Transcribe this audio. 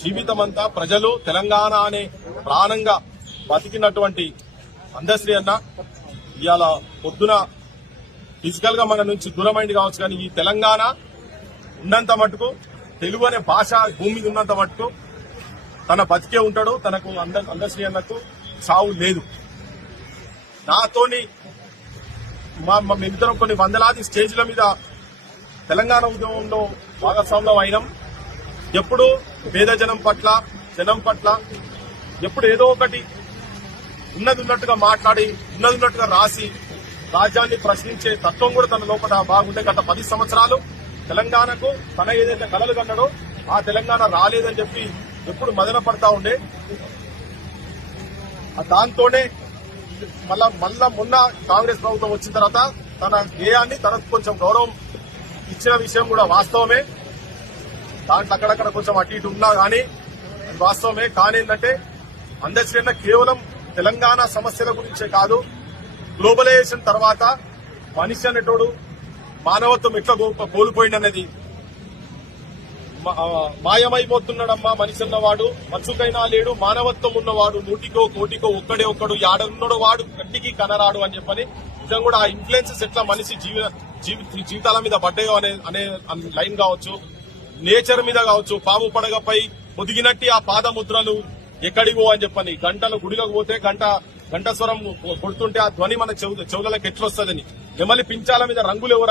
జీవితమంతా ప్రజలు తెలంగాణ అనే ప్రాణంగా బతికినటువంటి అందశ్రీ అన్న ఇవాళ పొద్దున ఫిజికల్ గా మన నుంచి దూరమైంది కావచ్చు, కానీ ఈ తెలంగాణ ఉన్నంత మటుకు తెలుగు అనే భాష భూమి మీద ఉన్నంత మటుకు తన బతికే ఉంటాడు. తనకు అందశ్రీ అన్నకు చావు లేదు. నాతోని మేమిద్దరం కొన్ని వందలాది స్టేజ్ల మీద తెలంగాణ ఉద్యమంలో భాగస్వామ్యం అయినాం. ఎప్పుడు పేద జనం పట్ల ఎప్పుడు ఏదో ఒకటి ఉన్నది ఉన్నట్టుగా మాట్లాడి ఉన్నది ఉన్నట్టుగా రాసి రాజ్యాన్ని ప్రశ్నించే తత్వం కూడా తన లోపల బాగుండే. గత 10 సంవత్సరాలు తెలంగాణకు తన ఏదైతే కలలు కన్నాడో ఆ తెలంగాణ రాలేదని చెప్పి ఎప్పుడు మదన పడతా ఉండే. దాంతోనే మళ్ళా మొన్న కాంగ్రెస్ ప్రభుత్వం వచ్చిన తర్వాత తన గేయాన్ని తనకు కొంచెం గౌరవం ఇచ్చిన విషయం కూడా వాస్తవమే. దాంట్లో అక్కడక్కడ కొంచెం అటు ఇటు ఉన్నా కానీ వాస్తవమే. కానీ ఏంటంటే అందశ్రీ అన్న కేవలం తెలంగాణ సమస్యల గురించే కాదు, గ్లోబలైజేషన్ తర్వాత మనిషి అనేటోడు మానవత్వం ఎట్లా కోల్పోయిందనేది మాయమైపోతున్నాడమ్మా. మనిషి ఉన్నవాడు మచ్చుకైనా లేడు, మానవత్వం ఉన్నవాడు నూటికో కోటికో ఒక్కడే ఒక్కడు, యాడన్నాడు వాడు గట్టికి కనరాడు అని చెప్పని నిజం కూడా ఆ ఇన్ఫ్లుయెన్సెస్ ఎట్లా మనిషి జీవితాల మీద పడ్డాయో అనే లైన్ కావచ్చు, నేచర్ మీద కావచ్చు. పాము పడగపై ఒదిగినట్టి ఆ పాదముద్రలు ఎక్కడివో అని చెప్పని గంటలు గుడిలోకి పోతే గంట స్వరం కొడుతుంటే ఆ ధ్వని మన చెవులకు ఎట్లొస్తుందని, నెమలి పించాల మీద రంగులు ఎవరు